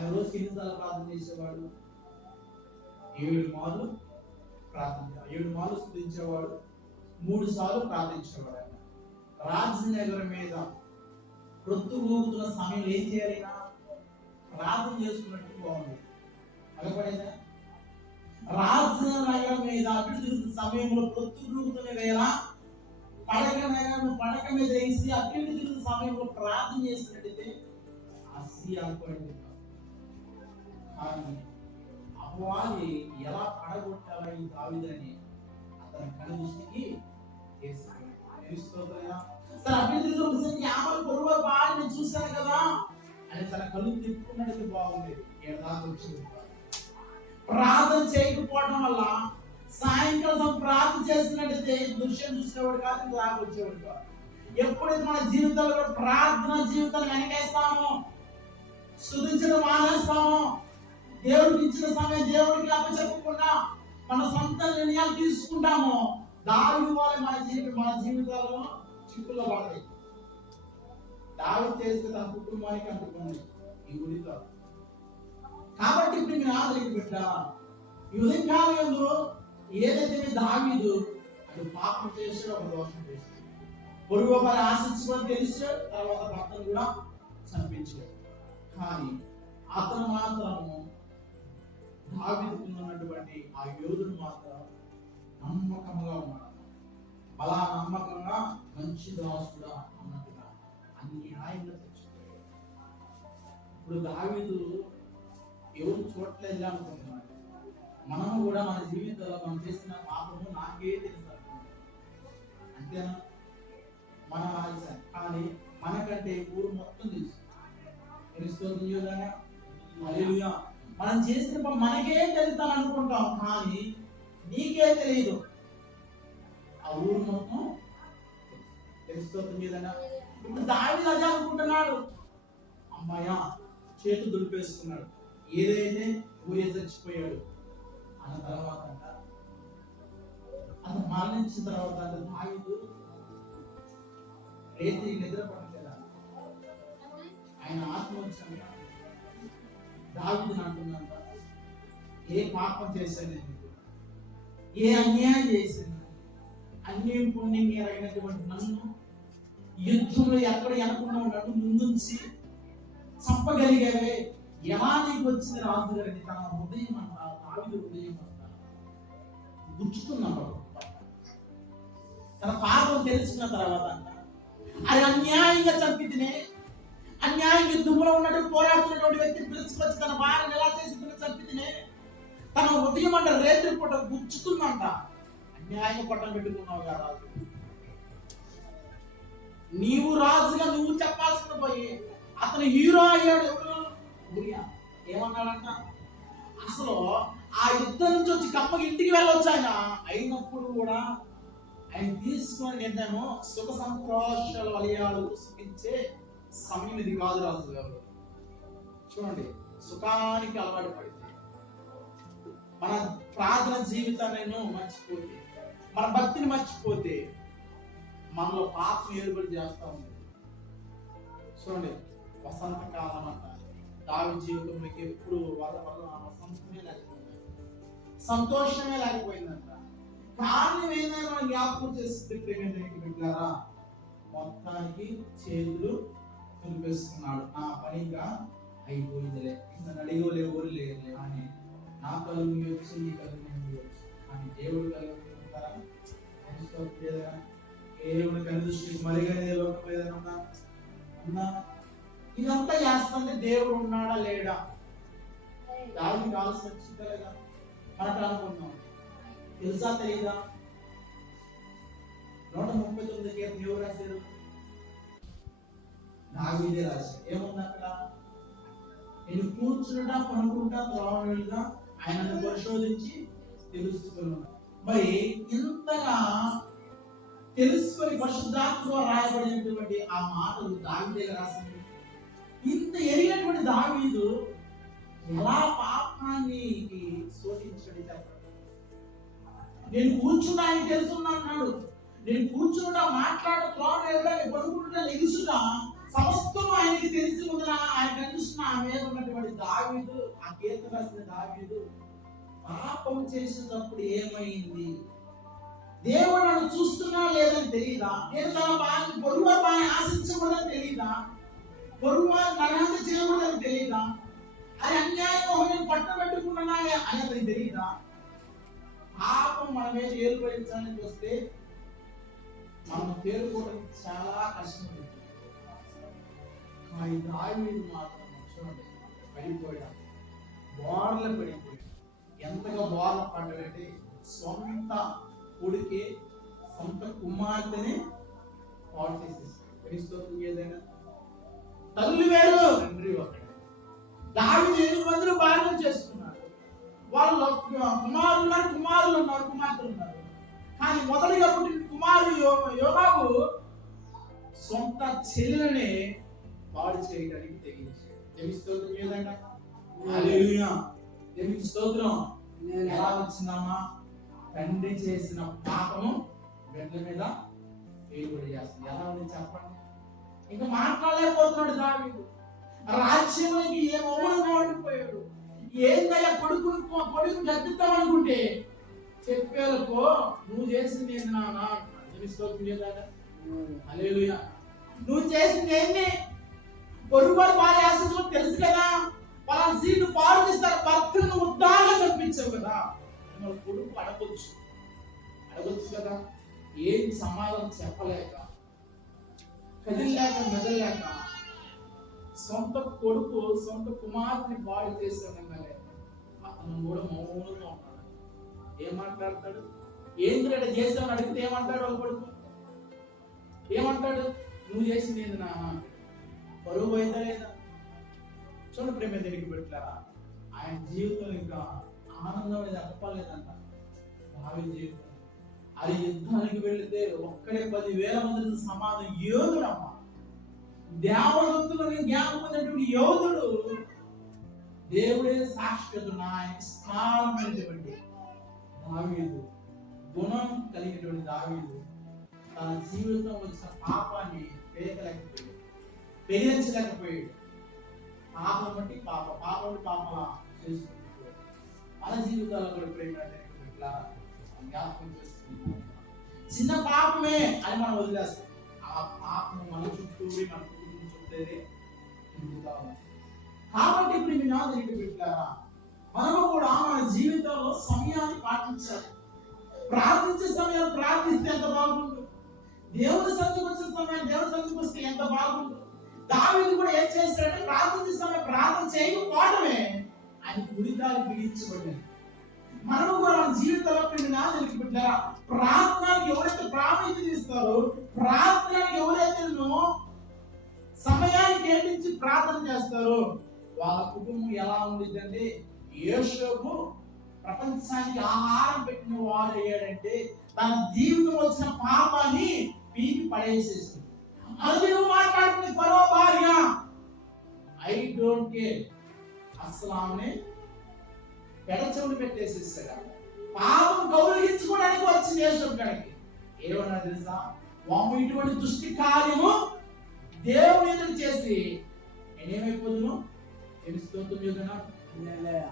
ఆయన రోజుకి ఎన్నిసార్లు ప్రార్థన చేసేవాడు. ఏడు మార్లు ప్రార్థన ఏడు మార్లు స్థుతించేవాడు. మూడు సార్లు ప్రార్థించేవాడు ఆయన. రాజనగరం మీద ప్రొత్తు ఊగుతున్న సమయంలో ఏం చేయాలైనా ప్రార్థన చేసుకున్నట్టు బాగుంది. అలపడేదా రాజనగరం మీద అభివృద్ధి తిరుగుతున్న సమయంలో ప్రొత్తు ఊగుతున్న వేళ పడక నగరం పడక మీద వేసి అభివృద్ధి సమయంలో ప్రార్థన చేసినట్టయితే అస్సీ అనుకోండి కానీ అపవాది ఎలా పడగొట్టాలా ఈ దావిదని అతని కను దృష్టికి వేసాడు. యాభై పొరుగు బాగా నేను చూశాను కదా అని తన కళ్ళు తిప్పుకున్నట్టు బాగుండేది. ఏడాది ప్రార్థన చేయకపోవడం వల్ల సాయంకాలం ప్రార్థన చేసినట్టయితే దృశ్యం చూసేవాడు కాదు ఇంకా వచ్చేవాడు కాదు. ఎప్పుడైతే మన జీవితంలో ప్రార్థన జీవితాన్ని వెనకేస్తామో స్థుతించడం మానేస్తామో దేవుడికి ఇచ్చిన సమయం దేవుడికి అప్పచెప్పకుండా మన సొంత నిర్ణయాలు తీసుకుంటాము దావి వాళ్ళ మన జీవితం మన జీవితాల్లో చిక్కుల్లో పడతాయి. దావి చేస్తే తన కుటుంబానికి అంటుకుంది ఈ గుడితో కాబట్టి ఇప్పుడు మీరు ఆదరికి పెట్టా. ఈ ఉదయం కాలంలో ఏదైతే మీ దావీదు అది పాపం చేసాడో ఒక దోషం చేశాడు. పొరుగు ఒకరు ఆశించుకొని తెలిసాడు తర్వాత భర్తను కూడా చంపించాడు. కానీ అతను మాత్రము దావిదుకున్నటువంటి ఆ యోధుడు మాత్రం నమ్మకంగా ఉన్నాడు బలా నమ్మకంగా మంచి దాసుడా అన్నట్టుగా అన్యాయంగా తెచ్చుకోయాడు ఇప్పుడు దావీదు ఎవరు చూడలేదు అనుకుంటున్నాడు. మనము కూడా మన జీవితంలో మనం చేసిన పాపము నాకే తెలుసు అంతేనా? మన ఆలోచన కానీ మనకంటే ఊరు మొత్తం తెలుసు. తెలుస్తుంది చూడగా మనం చేసిన పని మనకే తెలుస్తాను అనుకుంటాం కానీ నీకే తెలియదు ఆ ఊరు మొత్తం తెలుస్తుంది చూడగా ఇప్పుడు దావి అదే అనుకుంటున్నాడు. అమ్మాయ చేతులు దులిపేసుకున్నాడు. ఏదైతే ఊరే చచ్చిపోయాడు అన్న తర్వాత అంట. అతను మరణించిన తర్వాత అంట దావీదు రేతి నిద్ర పడలేదా ఆయన ఆత్మ వచ్చాక దావీదుని అంటున్నాను ఏ పాపం చేశాను ఏ అన్యాయం చేశాను? అన్యాయం పుణ్యం ఎరగినటువంటి నన్ను యుద్ధంలో ఎక్కడ ఎనకుండా ఉన్నట్టు ముందుంచి చంపగలిగావే. ఎలా నీకు వచ్చిన రాజు గారిని తన హృదయం అంట దావిదు హృదయం అంటారు గుచ్చుతున్నాడు తన పాపం తెలుసుకున్న తర్వాత అంట అది అన్యాయంగా చంపితేనే. అన్యాయ యుద్ధంలో ఉన్నట్టు పోరాడుతున్నటువంటి వ్యక్తి పిలుచుకొచ్చి తన భార్యను ఎలా చేసుకుని చంపితేనే? తన ఉదయం అంట రేత్రి పూట గుచ్చుతుందంట. అన్యాయం పట్టం పెట్టుకున్నావు కదా రాజు. నీవు రాజుగా నువ్వు చెప్పాల్సిన పోయి అతను హీరో అయ్యాడు ఎవరు? ఊరియా ఏమన్నాడంట? అసలు ఆ యుద్ధం నుంచి వచ్చి కప్పకి ఇంటికి వెళ్ళొచ్చు ఆయన. అయినప్పుడు కూడా ఆయన తీసుకున్న నిర్ణయం సుఖ సంతోషాల వలయాలు సుఖించే సమయం ఇది కాదు రాజు గారు. చూడండి సుఖానికి అలవాటు పడితే మన ప్రార్థన జీవితాన్ని మర్చిపోతే మన భక్తిని మర్చిపోతే మనలో పాపం ఏర్పడి చేస్తా ఉంది. చూడండి వసంతకాలం అంట. దావి జీవితంలోకి ఎప్పుడు వాళ్ళ వల్ల వసంతమే లేకపోయింది సంతోషమే లేకపోయిందంట. కారణం ఏదైనా మనం జ్ఞాపకం చేస్తుంది ప్రేమ బిడ్డారా మొత్తానికి చేతులు తులిపేస్తున్నాడు నా పనిగా అయిపోయిందిలే. ఇంకా నడిగోలే ఊరు లేదులే అని నా కళ్ళు మూయొచ్చు నీ కళ్ళు నేను మూయొచ్చు అని దేవుడు కళ్ళు మూయగలుగుతారా? తెలుసుకోవచ్చు లేదా? దేవుని కనుదృష్టికి మరిగనే లోకం ఏదైనా ఉందా ఉందా ఇదంతా చేస్తుంటే దేవుడు ఉన్నాడా లేడా? దాని కాల్సి వచ్చిందా లేదా మనకు అనుకుందాం తెలుసా తెలీదా? నూట ముప్పై తొమ్మిది కేసు ఎవరు రాశారు దావీదే రాశారు. ఏముంది అక్కడ? నేను కూర్చుంటా పనుకుంటా త్రోవగా ఆయనను పరిశోధించి తెలుసుకున్నాను. మరి ఇంతగా తెలుసుకొని పరిశుద్ధాత్మ రాయబడినటువంటి ఆ మాటలు దావీదే రాసింది ఇంత ఎరిగినటువంటి దావీదు ఎలా పాపాన్ని శోధించడం నేను కూర్చున్నా ఆయన తెలుసున్నా అన్నాడు. నేను కూర్చుంటా మాట్లాడ త్రోవ పడుకుంటున్నా లెగుసుగా సమస్తం ఆయనకి తెలిసి ఉందిన ఆయన కనిపిస్తున్న ఆ మీద ఉన్నటువంటి దావీదు ఆ కీర్తన రాసిన దావీదు పాపం చేసినప్పుడు ఏమైంది? దేవుడు నన్ను చూస్తున్నా లేదని తెలియదా నేను తన బాగా పొరుగు బాగా ఆశించకూడదని తెలియదా పొరుగు నన్ను చేయకూడదని తెలియదా అది అన్యాయం నేను పెట్టుకున్నా అని తెలియదా పాపం మన మీద ఏర్పడించాలని వస్తే పేరు తేరుకోవడానికి చాలా కష్టం. కానీ దావీదు మాత్రం చూడండి పడిపోయాడు. బోర్ల పడిపోయాడు. ఎంతగా బోర్ల పడ్డాడంటే సొంత కొడుకే సొంత కుమార్తెని పాడు చేసేసాడు. క్రీస్తు ఏదైనా హల్లెలూయా. దేవునికి స్తోత్రం. ఎలా వచ్చిందమ్మా తండ్రి చేసిన పాపము బిడ్డ మీద వేయబడి చేస్తుంది. ఎలా ఉంది చెప్పండి? ఇంకా మాట్లాడలేకపోతున్నాడు దావీదు. రాజ్యంలోకి ఏ మౌనంగా ఉండిపోయాడు? ఏందయ్యా కొడుకు కొడుకు గద్దుతాం అనుకుంటే చెప్పేలకు నువ్వు చేసింది ఏంది నాన్న? దేవుని స్తోత్రం ఏదంట నువ్వు చేసింది ఏంటి పొరుగుబడి వారి ఆశలు తెలుసు కదా. వాళ్ళ సీట్లు పాడు చేస్తారు భర్తను ఉద్దాగా చంపించావు కదా. మిమ్మల్ని కొడుకు అడగొచ్చు. అడగొచ్చు కదా. ఏం సమాధానం చెప్పలేక కదిలేక మెదలేక సొంత కొడుకు సొంత కుమార్తెని పాడు చేశాడనగానే అతను కూడా మౌనంగా ఉన్నాడు. ఏం మాట్లాడతాడు? ఏంటి అడిగితే ఏమంటాడు వాళ్ళ కొడుకు? ఏమంటాడు? నువ్వు చేసింది ఏంది నా బరువు పోయిందా లేదా? చూడండి ప్రేమ దీనికి పెట్టారా ఆయన జీవితం ఇంకా ఆనందం అనేది అప్పలేదంట. భావి జీవితం. అది యుద్ధానికి వెళితే ఒక్కడే పదివేల మంది సమాధం యోధుడమ్మ. దేవదత్తులను ఉన్నటువంటి యోధుడు. దేవుడే సాక్షితుడు నా స్నానమైనటువంటి దావీదు గుణం కలిగినటువంటి దావీదు తన జీవితంలో వచ్చిన పాపాన్ని పేదలేకపోయాడు పేదించలేకపోయాడు పాపం బట్టి పాప. పాపం బట్టి పాప. చేసుకుంటూ మన జీవితాల్లో కూడా ప్రేమ ఇట్లా జ్ఞాపకం చేస్తుంది. చిన్న పాపమే అని మనం వదిలేస్తాం. ఆ పాపం మన చుట్టూ మన కుటుంబం చుట్టూరే తిరుగుతా కాబట్టి ఇప్పుడు మీ నాదునికి పెట్టారా మనము కూడా మన జీవితంలో సమయాన్ని పాటించాలి. ప్రార్థించే సమయం ప్రార్థిస్తే ఎంత బాగుంటుంది. దేవుడి సంధికి వచ్చిన సమయం దేవుని సంధికి వస్తే ఎంత బాగుంటుంది. దావీదు కూడా ఏం చేస్తాడంటే ప్రార్థన సమయం ప్రార్థన చేయకపోవడమే ఆయన గుడిదారి బిగించబడింది మనము కూడా మన జీవితంలో పిండినా నిలిచిపెట్టారా ప్రార్థనకి ఎవరైతే ప్రాముఖ్యత ఇస్తారో ప్రార్థనకి ఎవరైతే సమయాన్ని కేటించి ప్రార్థన చేస్తారో వాళ్ళ కుటుంబం ఎలా ఉండిద్దంటే యేషోకు ప్రపంచానికి ఆహారం పెట్టిన వాడు అయ్యాడంటే తన జీవితం వచ్చిన పాపాన్ని పీకి పడేసేసింది అది నువ్వు మాట్లాడుతుంది ఫరో భార్య. I don't care. అసలు ఆమెని పెడచెవులు పెట్టేసేసాడు పాపం గౌరవించుకోవడానికి వచ్చింది యేషోబు గడికి ఏమన్నా తెలుసా? వాము ఇటువంటి దుష్టి కార్యము దేవుని ఎదురు చేసి నేనేమైపోదును? తెలుస్తుంది యోగనా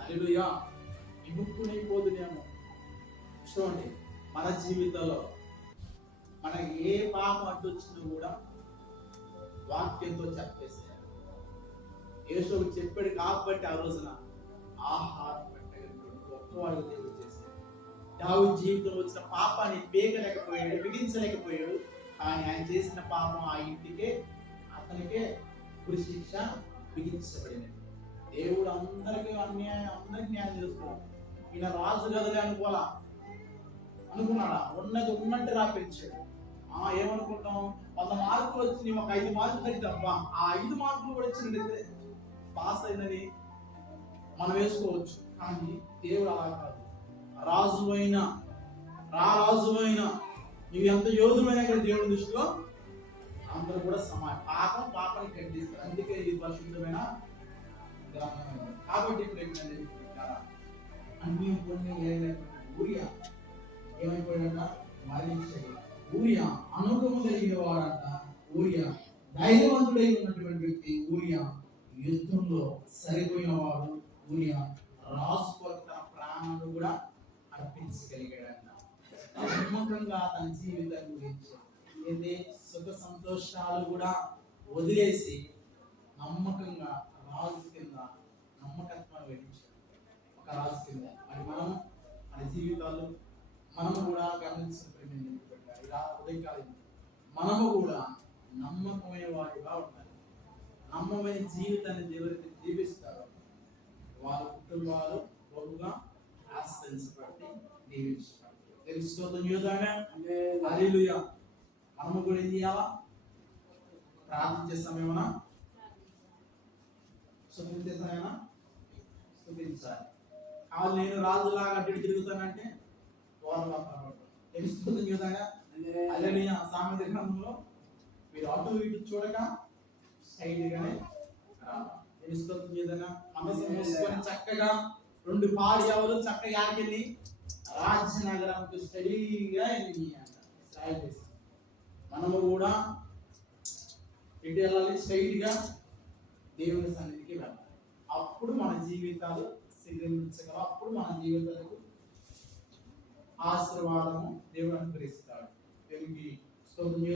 అలెలుయా ఇముక్కునైపోదునేమో చూడండి మన జీవితంలో మనకి ఏ పాపం అడ్డొచ్చినా కూడా వాక్యంతో చెప్పేశారు. యేసోకు చెప్పాడు కాబట్టి ఆ రోజున ఆహారం పెట్టగలిగాడు గొప్పవాడు దేవుడు చేశాడు. దావు జీవితంలో వచ్చిన పాపాన్ని పేగలేకపోయాడు బిగించలేకపోయాడు. కానీ ఆయన చేసిన పాపం ఆ ఇంటికే అతనికే గురి శిక్ష బిగించబడినది దేవుడు అందరికీ అన్యాయం అందరికి న్యాయం చేస్తున్నాడు. ఈయన రాజు గదిలే అనుకోవాలా? అనుకున్నాడా? ఉన్నది ఉన్నట్టు రాపించాడు. ఏమనుకుంటాం? వంద మార్కులు వచ్చి ఒక ఐదు మార్కులు తగ్గితప్ప ఆ ఐదు మార్కులు కూడా వచ్చినట్టయితే పాస్ అయిందని మనం వేసుకోవచ్చు. కానీ దేవుడు అలా కాదు. రాజు అయినా రా రాజు అయినా నువ్వు ఎంత యోధుడైనా కానీ దేవుడి దృష్టిలో అందరూ కూడా సమానం. పాపం పాపాన్ని ఖండిస్తారు అందుకే ఇది పరిశుద్ధమైన గ్రంథం. కాబట్టి ఇప్పుడు ఏంటంటే అన్ని కొన్ని ఏమైపోయినా ఏమైపోయాడంట? ఊరియా అనుభవం కలిగిన వాడంట ఊరియా ధైర్యవంతుడై ఉన్నటువంటి వ్యక్తి ఊరియా యుద్ధంలో సరిపోయినవాడు ఊరియా రాజు కొరకు ప్రాణాలు కూడా అర్పించగలిగాడంట. నమ్మకంగా తన జీవితం గురించి ఏంటి సుఖ సంతోషాలు కూడా వదిలేసి నమ్మకంగా రాజు కింద నమ్మకత్వాన్ని వహించాడు. ఒక రాజు కింద. మరి మనం మన జీవితాలు మనము కూడా గమనించిన ప్రేమ ఉదయకాలం మనము కూడా నమ్మకమైన వారిగా ఉండాలి. నమ్మమైన జీవితాన్ని ఎవరైతే జీవిస్తారో వాళ్ళ కుటుంబాలు బహుగా ఆశ్రయించబడి చూద్దామే. హల్లెలూయా. మనము కూడా ఏం చేయాలా? ప్రార్థించే సమయమనా స్థుతించే సమయమా స్థుతించాలి కావాలి నేను రాజులాగా అడ్డు తిరుగుతానంటే ఓరగా తెలుస్తుంది చూద్దాగా అల్లెలియా సామెత గ్రంథంలో మీరు అటు ఇటు చూడక సైడ్ గానే తెలుస్తుంది చూద్దాగా మనసు మూసుకొని చక్కగా రెండు పాడి ఎవరు చక్కగా ఆకెళ్ళి రాజనగరంకు స్టడీగా స్టైల్ మనము కూడా ఇటు వెళ్ళాలి? స్ట్రైట్గా దేవుని సన్నిధికి వెళ్ళాలి. అప్పుడు మన జీవితాలు సిద్ధించగలం అప్పుడు మన జీవితాలకు ఆశీర్వాదము దేవుడు అనుగ్రహిస్తాడు. దేవునికి స్తోత్రం